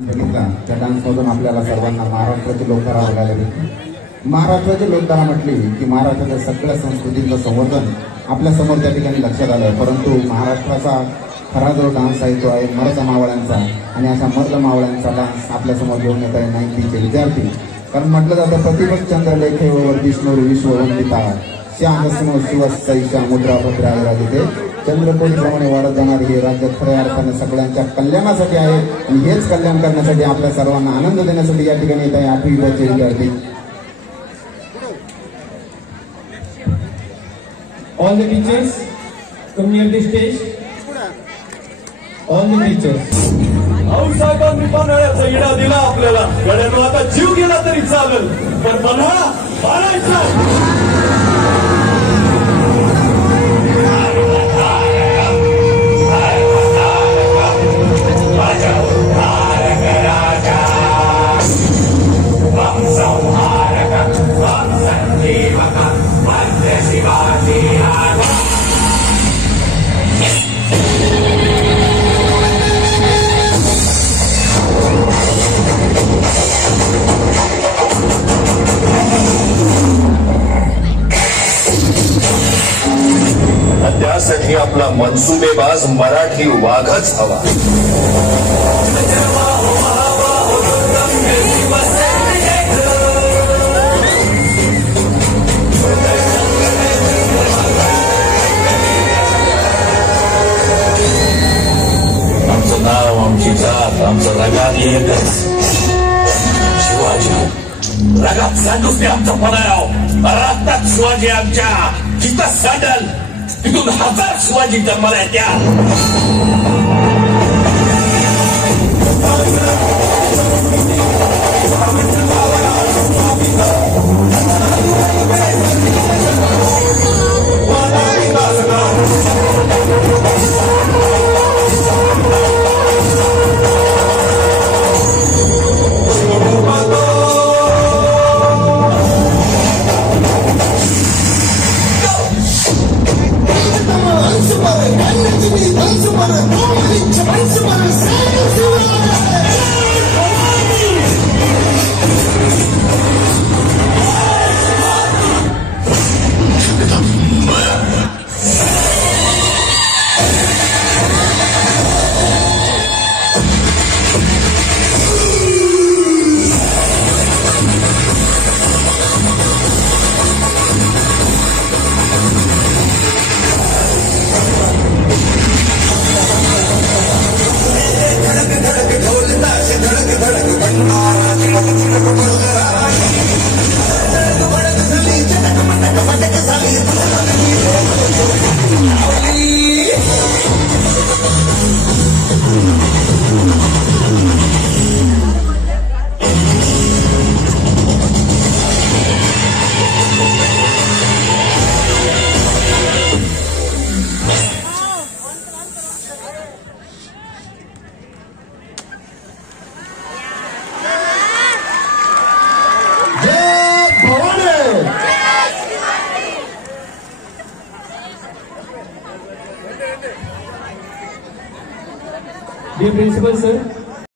बघितला त्या डान्समधून आपल्याला सर्वांना महाराष्ट्राची लोकधारा बघायला भेटली। महाराष्ट्राची लोकधारा म्हटली की महाराष्ट्राच्या सगळ्या संस्कृतीचं संवर्धन आपल्या समोर त्या ठिकाणी लक्षात आलं। परंतु महाराष्ट्राचा खरा जो डान्स आहे तो आहे मर्द मावळ्यांचा, आणि अशा मर्द मावळ्यांचा डान्स आपल्या समोर घेऊन येत आहे 90चे विद्यार्थी। कारण म्हटलं जातं प्रतिपक्ष चंद्रलेखेवर विष्णू विश्ववंदिता श्यामस्नो शिवसैषा मुद्रा भद्राय राजते। चंद्रकोटीप्रमाणे वाढत जाणारे हे राज्य खऱ्या अर्थाने सगळ्यांच्या कल्याणासाठी आहे, आणि हेच कल्याण करण्यासाठी आपल्या सर्वांना आनंद देण्यासाठी या ठिकाणी येत आहे 8वी वर्षाचे विद्यार्थी। All the teachers come near the stage. All the teachers. साहेबांनी पन्हाळ्याचा इडा दिला आपल्याला, गड्यानं आता जीव गेला तरी चालेल, पण पन्हाळा मारायचा। त्यासाठी आपला मनसुबेबाज मराठी वाघच हवा। आमचं नाव, आमची जात, आमचं रगात येतच शिवाजी। रगात सांडूच ते आमचं पणाव, रक्तात शिवाजी आमच्या, जिथं सांडल तिथून 1000 शिवाजी जन्माला येत्या। Dear Principal Sir,